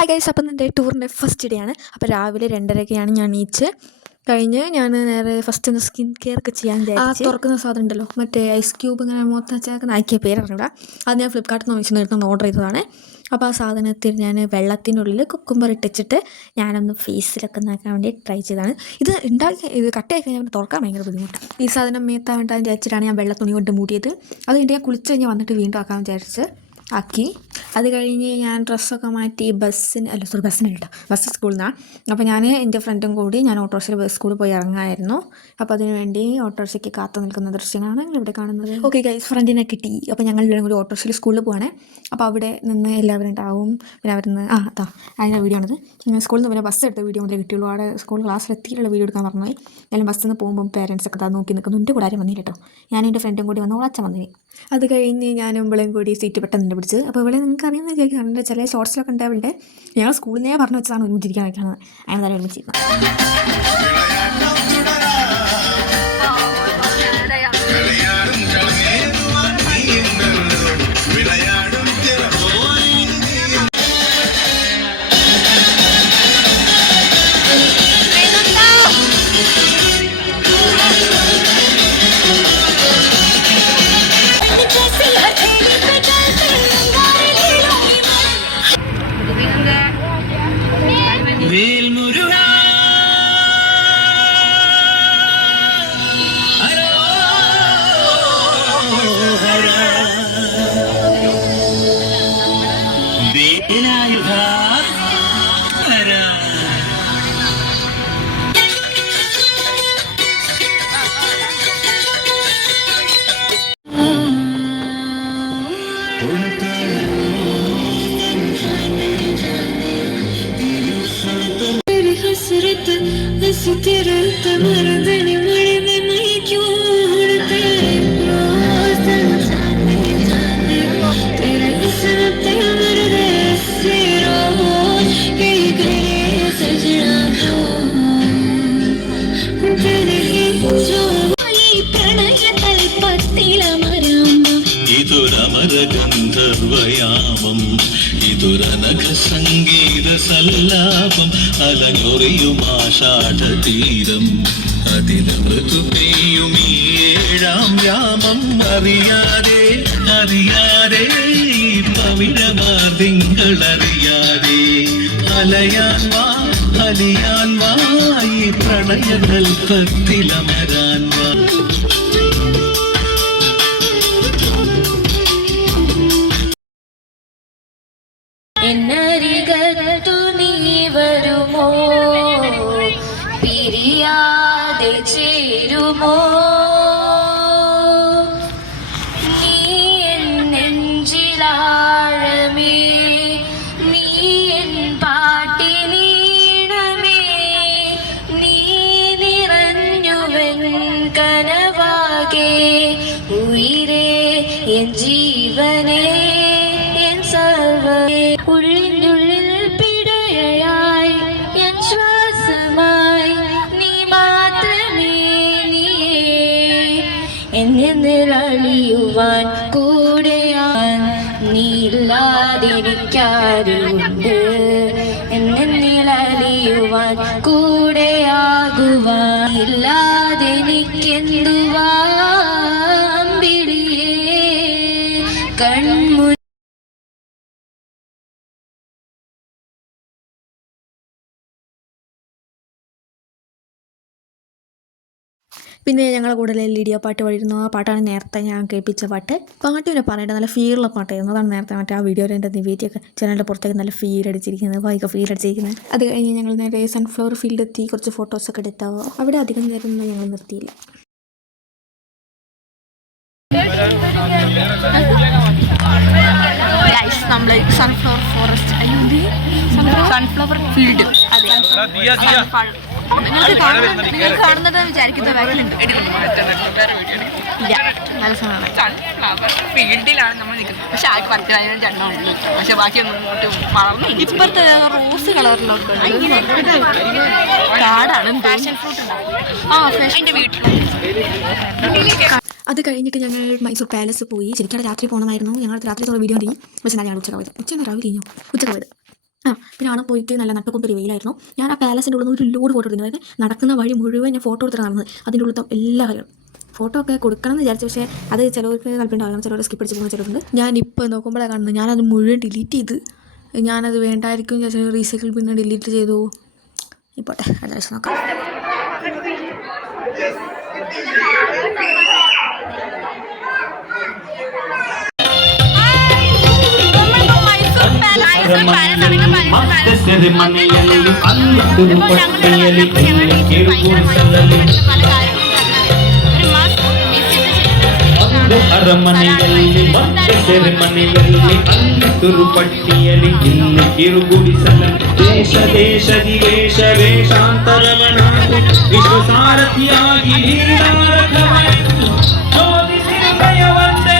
Hi guys, അപ്പം എൻ്റെ ടൂറിൻ്റെ first day ആണ്. അപ്പോൾ രാവിലെ 2:30-ക്കാണ് ഞാൻ എണീച്ച് കഴിഞ്ഞ് ഞാൻ നേരെ ഫസ്റ്റ് ഒന്ന് സ്കിൻ കെയർ ഒക്കെ ചെയ്യാൻ വിചാരിച്ചു. തുറക്കുന്ന സാധനം ഉണ്ടല്ലോ, മറ്റേ ഐസ് ക്യൂബ് ഇങ്ങനെ മൊത്തം ചേർക്കുന്ന അയക്കിയ പേരറിഞ്ഞൂടാ. അത് ഞാൻ ഫ്ലിപ്കാർട്ടിൽ നിന്ന് മേടിച്ചിരുന്നു ഓർഡർ ചെയ്തതാണ്. അപ്പോൾ ആ സാധനത്തിൽ ഞാൻ വെള്ളത്തിനുള്ളിൽ കുക്കുംബർ ഇട്ടിച്ചിട്ട് ഞാനൊന്ന് ഫേസിലൊക്കെ നാക്കാൻ വേണ്ടി ട്രൈ ചെയ്തതാണ്. ഇത് കട്ടയായി കഴിഞ്ഞാൽ തുറക്കാൻ ഭയങ്കര ബുദ്ധിമുട്ടാണ്. ഈ സാധനം മേത്താൻ വേണ്ടി വിചാരിച്ചിട്ടാണ് ഞാൻ വെള്ള തുണി കൊണ്ട് മൂടിയത്. അത് കഴിഞ്ഞ് ഞാൻ കുളിച്ച് കഴിഞ്ഞാൽ വന്നിട്ട് വീണ്ടും ആക്കാൻ വിചാരിച്ച് ആക്കി. അത് കഴിഞ്ഞ് ഞാൻ ഡ്രസ്സൊക്കെ മാറ്റി ബസ് സ്കൂളിൽ നിന്നാണ്. അപ്പോൾ ഞാൻ എൻ്റെ ഫ്രണ്ടും കൂടി ഞാൻ ഓട്ടോറിക്ഷയിൽ സ്കൂളിൽ പോയി ഇറങ്ങാമായിരുന്നു. അപ്പോൾ അതിന് വേണ്ടി ഓട്ടോറിക്ഷയ്ക്ക് കാത്തു നിൽക്കുന്ന ദൃശ്യങ്ങളാണ് ഇവിടെ കാണുന്നത്. ഓക്കെ ഗൈസ്, ഫ്രണ്ടിനെ കിട്ടി. അപ്പോൾ ഞങ്ങൾ കൂടി ഓട്ടോറിക്ഷയിൽ സ്കൂളിൽ പോവാണ്. അപ്പോൾ അവിടെ നിന്ന് എല്ലാവരും ഉണ്ടാവും. പിന്നെ അവരിന്ന് അതിൻ്റെ വീഡിയോ ആണിത്. സ്കൂളിൽ നിന്ന് പിന്നെ ബസ് എടുത്ത വീഡിയോ മുതലേ കിട്ടിയുള്ളൂ. അവിടെ സ്കൂൾ ക്ലാസ്സിലെത്തിയിട്ടുള്ള വീഡിയോ എടുക്കാൻ പറഞ്ഞുപോയി. ഞാൻ ബസ്സിൽ നിന്ന് പോകുമ്പോൾ പേരൻസൊക്കെ നോക്കി നിൽക്കുന്നു. എൻ്റെ കൂടെ ആരും വന്നില്ല കേട്ടോ. ഞാൻ എൻ്റെ ഫ്രണ്ടും കൂടി വന്ന് അച്ഛൻ വന്നിന്. അത് കഴിഞ്ഞ് ഞാനും ഇവളെയും കൂടി സീറ്റ് പെട്ടെന്ന് പിടിച്ച്. അപ്പോൾ ഇവിടെ നിങ്ങൾക്ക് അറിയാമെന്ന് വിചാരിക്കുന്നുണ്ട്, ചില ഷോർട്സിലൊക്കെ ഉണ്ടാവില്ലേ, ഞങ്ങൾ സ്കൂളിൽ നിന്നേ പറഞ്ഞു വെച്ചതാണ് ഒരുമിച്ചിരിക്കാൻ വയ്ക്കുന്നത്. അങ്ങനെ തന്നെ ഒരുമിച്ചിരിക്കുന്നത്. ഗന്ധർവയാമം ഇതൊരനഘ സംഗീത സല്ലാപം അലങ്ങൊറിയുമാഷാഢതീരം അതിന് മൃദു പെയ്യും ഈ 7-ാം യാമം അറിയാതെ അറിയാതെ പവിഴമാർദിങ്കളറിയാതെ അലയാൻ വാ അലിയാൻ വാ ഈ പ്രണയകൽപ്പത്തിലമരാൻ വാ. എന്നരികത്തു നീ വരുമോ, പിരിയാതെ ചേരുമോ, നീ എൻ നെഞ്ചിലാഴമേ, നീ എൻ പാട്ടിനീണമേ, നീ നിറഞ്ഞുവൻ കനവാകെ ഉയിരേ എൻ ജീവനേ എൻ സർവ്വേ. ഉള്ളിനുള്ളിൽ പിടയായി എൻ ശ്വാസമായി നീ മാത്രമേ, നീയേ എന്നെ നിറളിയുവാൻ കൂടെയാൻ നീ ഇല്ലാതിരിക്കാറുണ്ട്. എന്നെ നിഴലിയുവാൻ കൂടെയാകുവാൻ ഇല്ലാതെനിക്കെന്തുവാമ്പിളിയേ കൺമു. പിന്നെ ഞങ്ങളുടെ കൂടെ ലിഡിയ പാട്ട് പാടിയിരുന്നു. ആ പാട്ടാണ് നേരത്തെ ഞാൻ കേൾപ്പിച്ച പാട്ട്. പിന്നെ പറയേണ്ടത് നല്ല ഫീലുള്ള പാട്ടായിരുന്നു. അതാണ് നേരത്തെ മറ്റേ ആ വീഡിയോയിൽ എൻ്റെ നിവേദിയൊക്കെ ചാനലിൻ്റെ പുറത്തേക്ക് നല്ല ഫീൽ അടിച്ചിരിക്കുന്നത്, അടിച്ചിരിക്കുന്നത്. അത് കഴിഞ്ഞ് ഞങ്ങൾ നേരെ സൺഫ്ലവർ ഫീൽഡ് എത്തി. കുറച്ച് ഫോട്ടോസൊക്കെ എടുത്താവോ. അവിടെ അധികം നേരം ഞങ്ങൾ നിർത്തിയില്ല. നമ്മൾ സൺഫ്ലവർ ഫോറസ്റ്റ് സൺഫ്ലവവർ ഫീൽഡ് നിങ്ങൾ കാണുന്നത് വിചാരിക്കുന്ന ബാക്കിലുണ്ട്. സൺഫ്ലവർ ഫീൽഡിലാണ് നമ്മൾ നിൽക്കുന്നത്. പക്ഷെ ആ 10,000 ജണ്ണമുള്ളൂ. പക്ഷെ ബാക്കിയൊന്നും വളർന്നു. ഇപ്പോഴത്തെ റോസ് കളറിലൊക്കെ കാടാണ്. പാഷൻ ഫ്രൂട്ട് എൻ്റെ വീട്ടിൽ. അത് കഴിഞ്ഞിട്ട് ഞങ്ങൾ മൈസൂർ പാലസ് പോയി. ശരിക്കും രാത്രി പോകണമായിരുന്നു. ഞങ്ങൾ രാത്രി വീഡിയോ ചെയ്യും. പക്ഷേ ഞാൻ ഉച്ചക്ക് പോയത്. രാവിലെ കഴിഞ്ഞു ഉച്ചക്ക് പോയത്. പിന്നെ അവിടെ പോയിട്ട് നല്ല നട്ടക്കൊണ്ടൊരു വെയിലായിരുന്നു. ഞാൻ ആ പാലസിൻ്റെ ഉള്ളിൽ നിന്ന് ഒരു ലോഡ് ഫോട്ടോ എടുത്തു. അതായത് നടക്കുന്ന വഴി മുഴുവൻ ഞാൻ ഫോട്ടോ എടുത്തിട്ട് നടന്നത്. അതിൻ്റെ ഉള്ളിൽ എല്ലാ കാര്യവും ഫോട്ടോ ഒക്കെ കൊടുക്കണം എന്ന് വിചാരിച്ചു. പക്ഷേ അത് ചിലവർക്ക് താല്പര്യമുണ്ടാവില്ല, ചിലവർ സ്കിപ്പ് അടിച്ച് പോകുന്ന ചിലരുണ്ട്. ഞാനിപ്പോൾ നോക്കുമ്പോഴാണ് കാണുന്നത്, ഞാനത് മുഴുവൻ ഡിലീറ്റ് ചെയ്ത്, ഞാനത് വേണ്ടായിരിക്കും വിചാരിച്ചു റീസൈക്കിൾ പിന്നെ ഡിലീറ്റ് ചെയ്തു. ഇപ്പോട്ടെ അടുത്ത പ്രാവശ്യം നോക്കാം. ಅರಮನೆಯಲ್ಲಿ ಮತ್ತೆ ಸೆರೆಮನೆಯಲ್ಲಿ ಅನ್ನತುರು ಪಟ್ಟಿಯಲ್ಲಿ ಇನ್ನು ಕಿರುಗುಡಿಸಲ ದೇಶ ದೇಶದಿ ವೇಷ ವೇಷಾಂತರವನಾಗು ವಿಶ್ವಸಾರಥಿಯಾಗಿ ಒಂದೇ.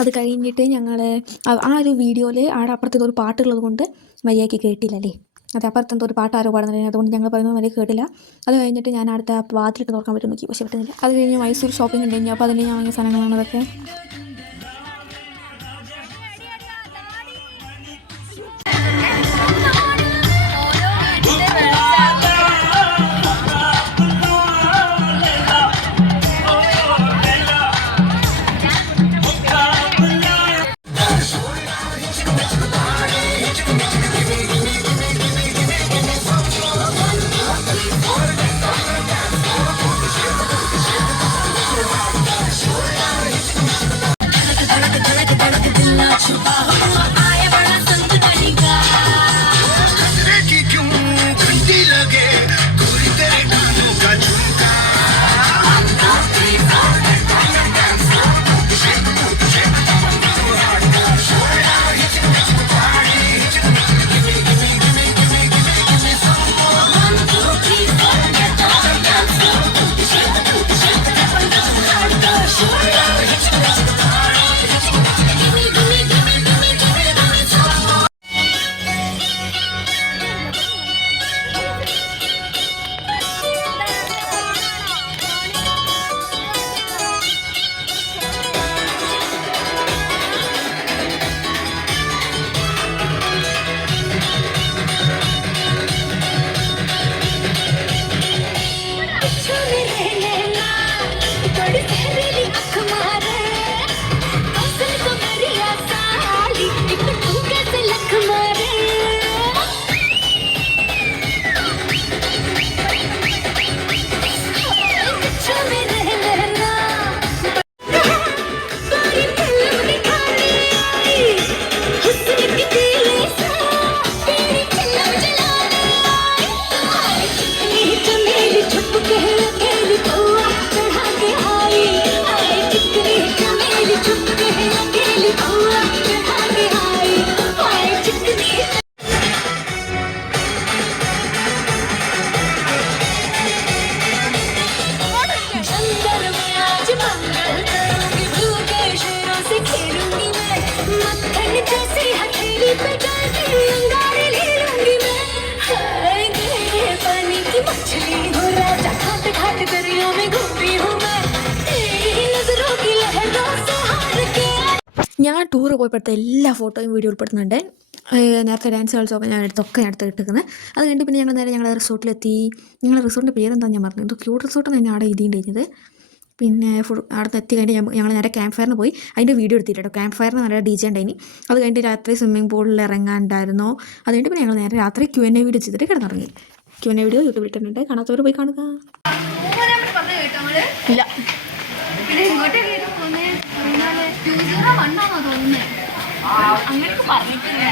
അത് കഴിഞ്ഞിട്ട് ഞങ്ങൾ ആ ഒരു വീഡിയോയിൽ ആടെ അപ്പുറത്തെ ഒരു പാട്ടുള്ളത് കൊണ്ട് മര്യാദയ്ക്ക് കേട്ടില്ലല്ലേ. അത് അപ്പുറത്തെന്തോ ഒരു പാട്ട് ആരോ പാടുന്നത്, അതുകൊണ്ട് ഞങ്ങൾ പറയുന്നത് മര്യാദ കേട്ടില്ല. അത് കഴിഞ്ഞിട്ട് ഞാൻ അടുത്ത വാതിലിട്ട് തുറക്കാൻ പറ്റും നോക്കി, പക്ഷേ പറ്റുന്നില്ല. അത് കഴിഞ്ഞ് മൈസൂർ ഷോപ്പിംഗ് ഉണ്ടായിരുന്നു. അപ്പോൾ അതിൻ്റെ ഞാൻ വാങ്ങിയ സാധനങ്ങളാണ് അതൊക്കെ. ഞാൻ ടൂറ് പോയപ്പോഴത്തെ എല്ലാ ഫോട്ടോയും വീഡിയോ ഉൾപ്പെടുത്തുന്നുണ്ട്. നേരത്തെ ഡാൻസ് കളിച്ചപ്പോൾ ഞാൻ എടുത്തൊക്കെ ഞാൻ എടുത്തിരിക്കുന്നത്. അത് കഴിഞ്ഞിട്ട് പിന്നെ ഞങ്ങൾ റിസോർട്ടിലെത്തി. ഞങ്ങളുടെ റിസോർട്ടിൻ്റെ പേരെന്താ ഞാൻ പറഞ്ഞു, എന്തോ ക്യൂട്ട് റിസോർട്ട് തന്നെ അവിടെ എഴുതിയിട്ടുണ്ടായിരുന്നത്. പിന്നെ അവിടെ നിന്ന് എത്തി കഴിഞ്ഞിട്ട് ഞങ്ങൾ നേരെ ക്യാമ്പ് ഫയറിന് പോയി. അതിൻ്റെ വീഡിയോ എടുത്തിട്ടോ. ക്യാമ്പ് ഫയറിന് നല്ല DJ ഉണ്ടായിനി. അത് കഴിഞ്ഞിട്ട് രാത്രി സ്വിമ്മിംഗ് പൂളിൽ ഇറങ്ങാനുണ്ടായിരുന്നു. അത് കഴിഞ്ഞിട്ട് പിന്നെ ഞങ്ങൾ നേരെ രാത്രി Q&A വീഡിയോ ചെയ്തിട്ട് കിടന്നിറങ്ങി. Q&A വീഡിയോ യൂട്യൂബിൽ ഇട്ടിട്ടുണ്ട്, കാണാത്തവർ പോയി കാണുക. ഇല്ല, അങ്ങനെയൊക്കെ പറഞ്ഞിട്ടില്ല.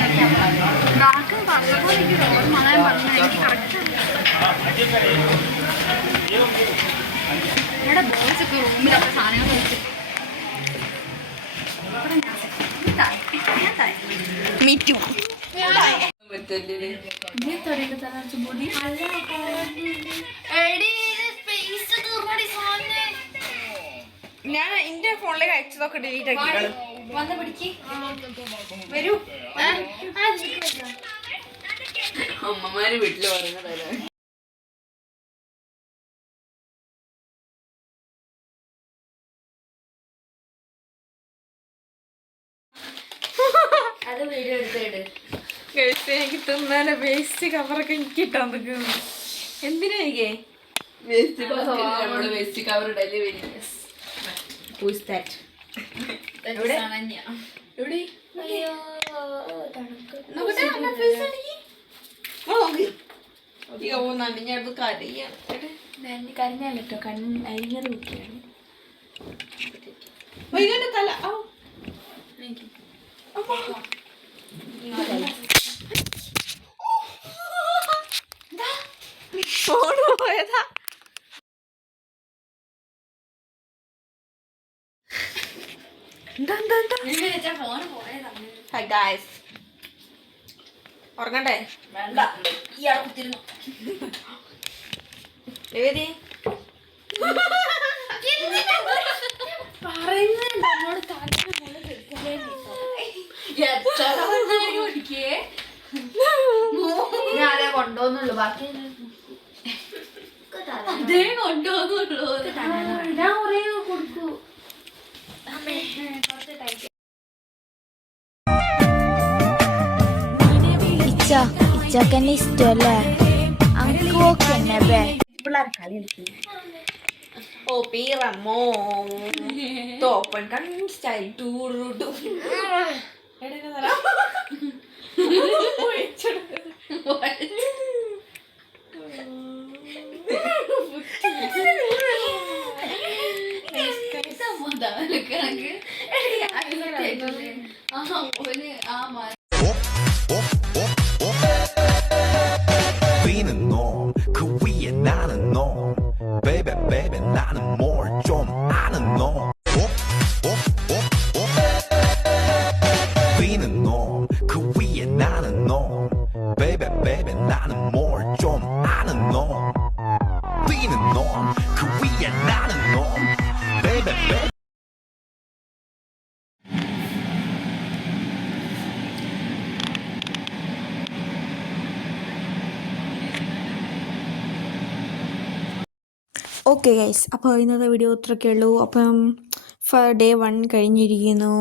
ഇവിടെ ബോയ്സൊക്കെ റൂമിലൊക്കെ സാധനങ്ങൾ വെച്ച് മീറ്റു ഞാൻ എന്റെ ഫോണിലേക്ക് അയച്ചതൊക്കെ ഡിലീറ്റ് ആക്കി. അമ്മമാര് വീട്ടില് പറയുന്നതല്ലേ. അത് വീഡിയോ എടുത്തിട്ട് എനിക്ക് തിന്നാലെ വേസ്റ്റ് കവറൊക്കെ എനിക്ക് ഇട്ടാൻ നിൽക്കുന്നു. എന്തിനാ എനിക്ക് വേസ്റ്റ് കവർ ഇടല്ലേ വരും. കരഞ്ഞാലോ അരിഞ്ഞത് കുട്ടിയാണ്. തല പോയതാ. ഉറങ്ങണ്ടേ? വേണ്ട ഇയാളെ കുത്തിരുന്നു ഞാനേ കൊണ്ടുപോകുന്നുള്ളൂ. ബാക്കി അതേ കൊണ്ടുപോകുന്നുള്ളൂ. ഞാൻ കുറേ കൊടുക്കൂ. ഇച്ചക്കന്നെ ഇഷ്ടല്ലേ? അങ്ക് ഓക്കെന്നെ ബേ. പിള്ളേരെ കളി കളിക്കുന്നു. ഓ പീറമ്മോ തോപ്പൻ കൺ style ടൂറുടു Being norm, Korea 나는 norm. Baby, baby, 나는 more 좀 아는 norm. Being norm, Korea 나는 norm. Baby, baby, 나는 more 좀 아는 norm. Being norm, Korea 나는 norm. Baby, baby. Okay guys, അപ്പോൾ ഇന്നത്തെ വീഡിയോ ഇത്രയൊക്കെ ഉള്ളൂ. അപ്പം ഡേ 1 കഴിഞ്ഞിരിക്കുന്നു.